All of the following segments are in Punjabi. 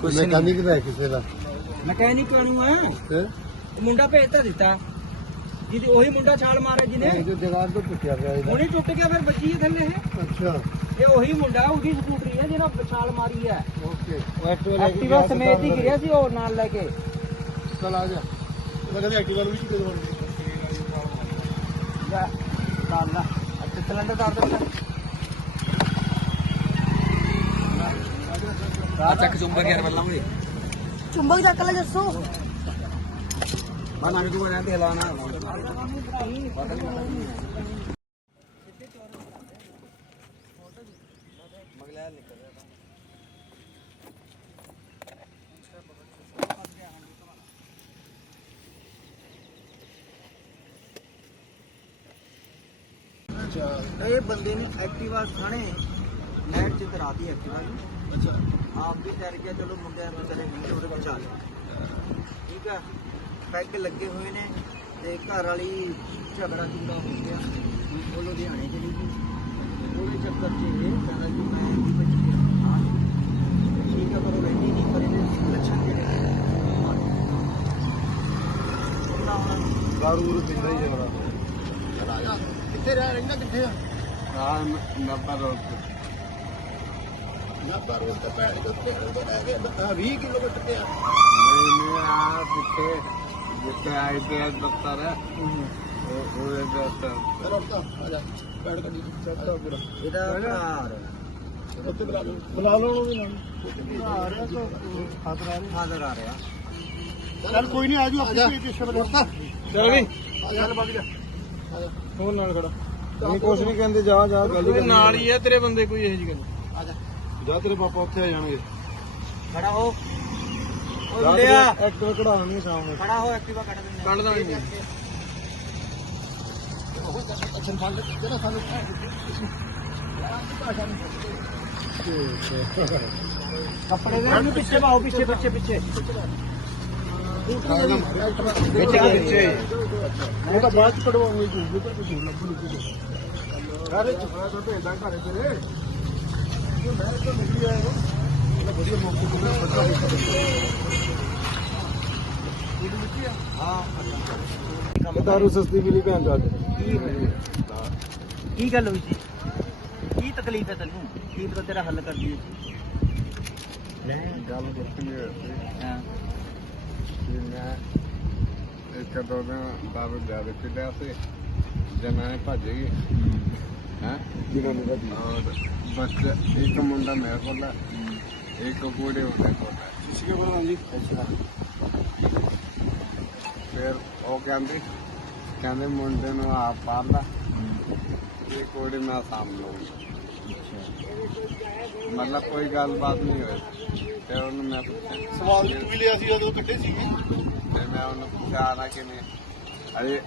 ਕੁਛ ਨਹੀਂ। ਮੈਕੈਨਿਕ ਦਾ ਹੈ ਕਿਸੇ ਦਾ। ਮਕੈਨਿਕ ਨੂੰ ਆ ਮੁੰਡਾ ਭੇਜ ਤਾਂ ਦਿੱਤਾ। ਜਿਹਦੀ ਉਹੀ ਮੁੰਡਾ ਛਾਲ ਮਾਰਿਆ ਜਿਹਨੇ। ਜੋ ਜਗਾਰ ਤੋਂ ਟੁੱਟਿਆ ਪਿਆ ਇਹਦਾ। ਹੁਣੀ ਟੁੱਟ ਗਿਆ ਫਿਰ ਬੱਜੀ ਹੈ ਥੱਲੇ ਇਹ ਅੱਛਾ। ਇਹ ਉਹੀ ਮੁੰਡਾ ਉਹਦੀ ਸਕੂਟਰੀ ਹੈ ਜਿਹਨਾਂ ਛਾਲ ਮਾਰੀ ਹੈ। ਓਕੇ। ਐਕਟਿਵਾ ਸਮੇਤ ਹੀ ਗਿਰਿਆ ਸੀ ਉਹ ਨਾਲ ਲੈ ਕੇ। ਚਲ ਆ ਜਾ। ਮੈਂ ਕਹਿੰਦਾ ਐਕਟਿਵਾ ਨੂੰ ਵੀ ਕਿਤੇ ਦਵਾਂਗੇ ਲੈ ਲਾ। ਅੱਛਾ ਸਿਲੰਡਰ ਕਰ ਦਿੱਤਾ ਆ ਚੱਕ ਚੁੰਬਕ ਯਾਰ ਬੱਲਾ ਓਏ। ਚੁੰਬਕ ਚੱਕ ਲੈ ਜੱਸੂ। ਮੈਂ ਨਾਨੀ ਕੋਲ ਰਹਿੰਦੇ ਹਲਾਣਾ ਇਹ ਬੰਦੇ ਨੇ ਐਕਟਿਵਾ ਥਾਣੇ ਲਾਈਟ ਚ ਕਰਾਤੀ ਐਕਟਿਵਾ ਨੂੰ। ਅੱਛਾ। ਆਪ ਵੀ ਡਰ ਗਿਆ ਚਲੋ ਮੁੰਡਿਆਂ ਨੂੰ ਚਲੇ ਗਏ ਉਹਦੇ ਵਿੱਚ ਆ ਗਿਆ ਠੀਕ ਆ ਪੈਗ ਲੱਗੇ ਹੋਏ ਨੇ ਤੇ ਘਰ ਵਾਲੀ ਝਗੜਾ ਝੁਗੜਾ ਹੋ ਗਿਆ। ਉਹ ਲੁਧਿਆਣੇ ਚਲੀ ਗਈ। ਉਹਦੇ ਚੱਕਰ 'ਚ ਇਹ ਕਹਿੰਦਾ ਕਿ ਮੈਂ ਵੀ ਬੱਚੀ ਹਾਂ ਠੀਕ ਆ ਪਰ ਉਹ ਰਹਿੰਦੀ ਨਹੀਂ ਪਰ ਇਹਦੇ ਲੱਛਣ ਜਿਹੜੇ ਪੀਂਦਾ ਹੀ ਆ ਕਿੱਥੇ ਰਹਿ ਰਹਿੰਦਾ ਕਿੱਥੇ ਆ? ਹਾਂ ਨੰਬਰ ਨਾਪਾ ਰੋਡ ਤੇ ਪੈਣ ਦੇ ਉੱਤੇ ਉਹਦੇ ਰਹਿ ਗਏ 20 ਕਿਲੋਮੀਟਰ ਤੇ ਆ ਨਹੀਂ ਨਹੀਂ ਆ ਪਿੱਛੇ ਜਿੱਥੇ ਆਈ ਤੇ ਦਫ਼ਤਰ ਹੈ ਉਹ ਉਹਦੇ ਦਫ਼ਤਰ। ਚਲੋ ਤਾਂ ਆ ਜਾ ਪੈਣ ਕਰ ਚੱਲਦਾ ਪੂਰਾ। ਇਹਦਾ ਘਰ। ਉੱਥੇ ਬੁਲਾ ਲਓ ਬੁਲਾ ਲਓ ਉਹਨੂੰ ਵੀ ਨਾਲ। ਆ ਰਿਹਾ ਤਾਂ ਖਾਤਰ ਆ ਫਾਦਰ ਆ ਰਿਹਾ ਚੱਲ ਕੋਈ ਨਹੀਂ ਆਜੂ ਆਪਣੀ ਪੇਸ਼ ਬਣਾ ਚਲ ਵੀ। ਚੱਲ ਵੱਧ ਜਾ। ਫੋਨ ਨਾਲ ਖੜਾ ਨਹੀਂ ਕੁਛ ਨਹੀਂ ਕਹਿੰਦੇ ਜਾ ਜਾ ਗੱਲ ਨਾਲ ਹੀ ਹੈ ਤੇਰੇ ਬੰਦੇ ਕੋਈ ਇਹੋ ਜਿਹੀ ਗੱਲ ਆ ਜਾ। ਜਾ ਤੇਰੇ ਪਾਪਾ ਉੱਥੇ ਆ ਜਾਣਗੇ। ਖੜਾ ਹੋ। ਜਾ ਓ ਲਿਆ ਐਕਟਿਵ ਕਢਾਉਣੀ ਸਾਹਮਣੇ ਖੜਾ ਹੋ ਐਕਟਿਵਾ ਕੱਢ ਦਿੰਦੇ ਕੱਢ ਦਾਂਗੇ। ਜਿਹੜਾ ਸਾਨੂੰ ਕੱਪੜੇ ਦੇ ਨੂੰ ਪਿੱਛੇ ਪਾਓ ਪਿੱਛੇ ਪਿੱਛੇ ਪਿੱਛੇ। ਵਿੱਚ ਪਿੱਛੇ। ਉਹ ਤਾਂ ਬਾਅਦ ਕਢਵਾਉਂਗੇ ਜੀ। ਉਹ ਤਾਂ ਕੁਝ ਲੱਭ ਲੂ ਯਾਰ ਇਹ ਚੁਕਰਾ ਤਾਂ ਭੇਜਦਾ ਘਰੇ ਤੇਰੇ ਨਹੀਂ ਹਾਂ ਦਾਰੂ ਸਸਤੀ ਮਿਲੀ ਭੈਣ ਦਾ ਕੀ ਗੱਲ ਹੋਈ ਸੀ? ਕੀ ਤਕਲੀਫ ਹੈ ਤੈਨੂੰ? ਕੀ ਪਤਾ ਤੇਰਾ ਹੱਲ ਕਰ ਦਈਏ ਜੀ? ਗੱਲ ਨਹੀਂ ਹੋਈ ਸੀ। ਹਾਂ। ਕਿ ਮੈਂ ਇੱਕ ਦੋ ਦਿਨ ਬਾਬੂ ਜ਼ਿਆਦਾ ਚੜਿਆ ਸੀ। ਜਨਾਨੇ ਭੱਜ ਗਈ ਇੱਕ ਕੁੜੀ ਉਹਦੇ ਕੋਲ ਹੈ। ਸਿੱਕੇ ਬਣਾ ਜੀ। ਫਿਰ ਉਹ ਕਹਿੰਦੀ ਕਹਿੰਦੇ ਮੁੰਡੇ ਨੂੰ ਆਪ ਪਾਰ ਲਾ ਇਹ ਕੁੜੀ ਮੈਂ ਲਊਂਗਾ ਮਤਲਬ ਕੋਈ ਗੱਲਬਾਤ ਨਹੀਂ ਹੋਈ। ਤੇ ਉਹਨੂੰ ਮੈਂ ਪੁੱਛਿਆ ਸਵਾਲ ਵੀ ਲਿਆ ਸੀ ਜਦੋਂ ਕੱਢੇ ਸੀਗੇ? ਤੇ ਮੈਂ ਉਹਨੂੰ ਪੁੱਛਿਆ ਨਾ ਕਿ ਨਹੀਂ ਅਰੇ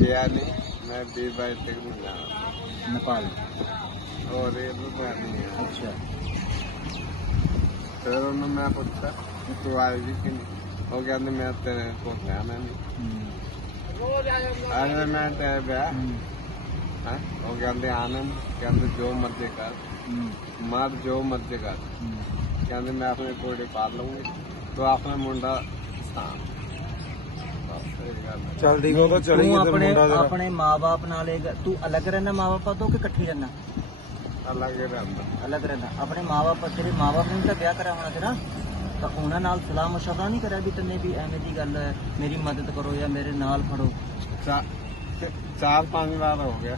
ਗਿਆ ਨਹੀਂ। ਮੈਂ ਡੀ ਬਾਈ ਤੱਕ ਨੂੰ। ਜਾਣਾ ਨੇਪਾਲ? ਔਰ ਇਹ ਲੁਧਿਆਣੇ ਹੈ ਅੱਛਾ। ਫਿਰ ਉਹਨੂੰ ਮੈਂ ਪੁੱਛਿਆ ਕਿ ਤੂੰ ਆਏਗੀ ਕਿ ਨਹੀਂ? ਉਹ ਕਹਿੰਦੇ ਮੈਂ ਤੇਰੇ ਕੋਲ ਜਾਣਾ ਨਹੀਂ। ਅਰੇ ਮੈਂ ਤੇ ਬਿਆ ਹੈ। ਉਹ ਕਹਿੰਦੇ ਆਨੰਦ ਕਹਿੰਦੇ ਜੋ ਮਰਜ਼ੀ ਕਰ। ਮਾਰ ਜੋ ਮਰਜ਼ੀ ਕਰ। ਕਹਿੰਦੇ ਮੈਂ ਆਪਣੇ ਕੋੜੇ ਪਾਰ ਲਵਾਂਗੀ ਤੂੰ ਆਪਣਾ ਮੁੰਡਾ ਇਹ ਗੱਲ ਹੈ। ਚੱਲ ਠੀਕ ਉਹ ਤਾਂ ਚਲੀ ਤੂੰ ਗਈ ਤੇ ਆਪਣੇ ਮੁੰਡਾ ਤੇਰਾ ਆਪਣੇ ਮਾਪੇ ਨਾਲ ਇਹ ਗੱਲ- ਤੂੰ ਅਲੱਗ ਰਹਿਣਾ ਮਾਪੇ ਤੋਂ ਕਿ ਇਕੱਠੀ ਰਹਿਣਾ ਅਲੱਗ ਹੀ ਰਹਿੰਦਾ। ਅਲੱਗ ਰਹਿਣਾ ਆਪਣੇ ਮਾਪੇ ਤੇਰੇ ਮਾਪੇ ਨੇ ਤਾਂ ਵਿਆਹ ਕਰਾਇਆ ਹੋਣਾ ਤੇਰਾ। ਤਾਂ ਉਹਨਾਂ ਨਾਲ ਸਲਾਹ ਮਸ਼ਵਰਾ ਨਹੀਂ ਕਰਿਆ ਵੀ ਤੈਨੇ ਵੀ ਐਵੇਂ ਦੀ ਗੱਲ ਹੈ ਮੇਰੀ ਮਦਦ ਕਰੋ ਜਾਂ ਮੇਰੇ ਨਾਲ ਖੜੋ? ਚਾ- ਤੇ ਚਾਰ ਪੰਜ ਵਾਰ ਹੋ ਗਿਆ।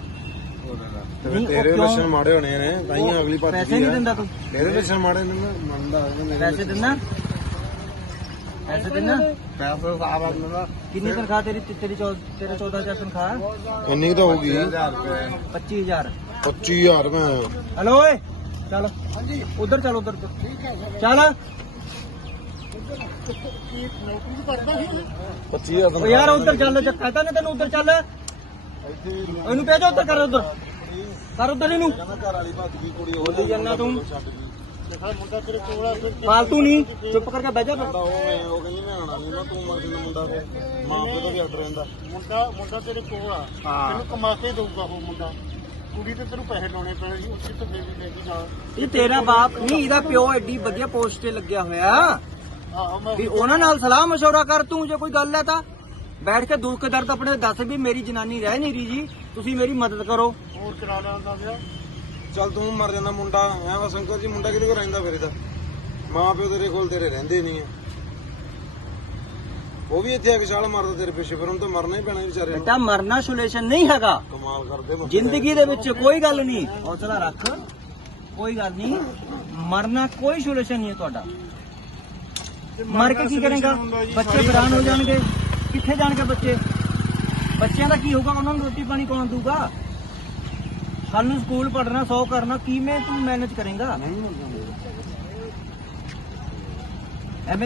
ਉਹਦੇ ਨਾਲ ਤੇ ਨਹੀਂ, ਉਹ ਤੇਰੇ ਕਿਉਂ? ਲੱਛਣ ਮਾੜੇ ਹੋਣੇ ਨੇ ਤਾਈਆਂ ਉਹ ਅਗਲੀ ਪੈਸੇ ਗਈ ਨਹੀਂ। ਦਿੰਦਾ ਤੂੰ। ਤੇਰੇ ਲੱਛਣ ਮਾੜੇ ਨੇ ਮੈਂ ਮੰਨਦਾ। ਹਾਂ ਮੇਰੇ ਪੈਸੇ ਦਿੰਦਾ? ਕਿੰਨੀ ਤਨਖਾਹ ਤੇਰੀ ਤੇਰੀ ਚੌ- ਤੇਰੇ 14000 ਤਨਖਾਹ? ਇੰਨੀ ਕੁ ਤਾਂ ਹੋਊਗੀ। 1000 ਰੁਪਏ। 25000 25000 ਮੈਂ। ਹੈਲੋ ਓਏ ਚੱਲ। ਹਾਂਜੀ। ਉਧਰ ਚੱਲ ਉਧਰ ਚੱਲ। 25000 ਓ ਯਾਰ ਉਧਰ ਚੱਲ ਜੇ ਕਹਤਾ ਨੇ ਤੈਨੂੰ ਉਧਰ ਚੱਲ। ਇਹਨੂੰ ਭੇਜੋ ਉਧਰ ਕਰ ਉਧਰ। ਕਰ ਉਧਰ ਇਹਨੂੰ। ਘਰ ਵਾਲੀ ਭੱਜ ਗਈ ਕੁੜੀ ਬੋਲੀ ਜਾਂਦਾ ਤੂੰ। ਫਾਲਤੂ ਨਹੀਂ ਚੁੱਪ ਕਰਕੇ ਬਹਿ ਜਾ ਫਿਰ। ਉਹ ਕਹਿੰਦੀ ਮੈਂ ਆਣਾ ਨਹੀਂ ਮੈਂ ਤੂੰ ਮਰਜ਼ੀ ਦਾ ਮੁੰਡਾ ਫਿਰ ਮਾਂ ਪਿਓ ਦਾ ਵੀ ਆਰਡਰ ਰਹਿੰਦਾ। ਮੁੰਡਾ ਮੁੰਡਾ ਤੇਰੇ ਕੋਲ ਆ। ਹਾਂ। ਤੈਨੂੰ ਕਮਾ ਕੇ ਦਊਗਾ ਉਹ ਮੁੰਡਾ। ਕੁੜੀ ਤੇ ਤੈਨੂੰ ਪੈਸੇ ਲਾਉਣੇ ਪੈਣੇ ਸੀ ਉੱਥੇ ਤਾਂ ਫੇਰ ਵੀ ਲੈ ਕੇ ਜਾ। ਇਹ ਤੇਰਾ ਬਾਪ ਨਹੀਂ ਇਹਦਾ ਪਿਓ ਐਡੀ ਵਧੀਆ ਪੋਸਟ ਤੇ ਲੱਗਿਆ ਹੋਇਆ। ਆਹੋ ਮੈਂ ਵੀ ਉਹਨਾਂ ਨਾਲ ਸਲਾਹ ਮਸ਼ਵਰਾ ਕਰ ਤੂੰ ਜੇ ਕੋਈ ਗੱਲ ਹੈ ਤਾਂ ਬੈਠ ਕੇ ਦੁੱਖ ਦਰਦ ਆਪਣੇ ਦੱਸ ਵੀ ਮੇਰੀ ਜਨਾਨੀ ਰਹਿ ਨਹੀਂ ਰਹੀ ਜੀ ਤੁਸੀਂ ਮੇਰੀ ਮਦਦ ਕਰੋ। ਹੋਰ ਕਰਾ ਲੈਂਦਾ ਵਿਆਹ। ਚੱਲ ਤੂੰ ਮਰ ਜਾਂਦਾ ਮੁੰਡਾ ਐ ਵਾ ਸ਼ੰਕਰ ਜੀ ਮੁੰਡਾ ਕਿਹਦੇ ਕੋਲ ਰਹਿੰਦਾ ਫਿਰ ਇਹਦਾ? ਮਾਂ ਪਿਓ ਤੇਰੇ ਕੋਲ ਤੇਰੇ ਰਹਿੰਦੇ ਨਹੀਂ ਆ। ਉਹ ਵੀ ਇੱਥੇ ਆ ਕੇ ਛਾਲ ਮਾਰਦਾ ਤੇਰੇ ਪਿੱਛੇ ਫਿਰ ਉਹਨੂੰ ਤਾਂ ਮਰਨਾ ਹੀ ਪੈਣਾ ਵਿਚਾਰੇ ਨੂੰ ਬੇਟਾ ਮਰਨਾ ਸੋਲੂਸ਼ਨ ਨਹੀਂ ਹੈਗਾ। ਕਮਾਲ ਕਰਦੇ ਮੁੰਡੇ। ਜ਼ਿੰਦਗੀ ਦੇ ਵਿੱਚ ਕੋਈ ਗੱਲ ਨਹੀਂ। ਹੌਸਲਾ ਰੱਖ। ਕੋਈ ਗੱਲ ਨਹੀਂ। ਮਰਨਾ ਕੋਈ ਸੋਲੂਸ਼ਨ ਨਹੀਂ ਹੈ ਤੁਹਾਡਾ। ਮਰ ਕੇ ਕੀ ਕਰੇਗਾ? ਬੱਚੇ ਬਰਾਨ ਹੋ ਜਾਣਗੇ। ਕਿੱਥੇ ਜਾਣਗੇ ਬੱਚੇ? ਬੱਚਿਆਂ ਦਾ ਕੀ ਹੋਊਗਾ? ਉਹਨਾਂ ਨੂੰ ਰੋਟੀ ਪਾਣੀ ਕੌਣ ਦਊਗਾ? ਸਾਨੂੰ ਸਕੂਲ ਪੜ੍ਹਨਾ 100 ਕਰਨਾ ਕਿਵੇਂ ਤੂੰ ਮੈਨੇਜ ਕਰੇਗਾ? ਐਵੇਂ ਦਾ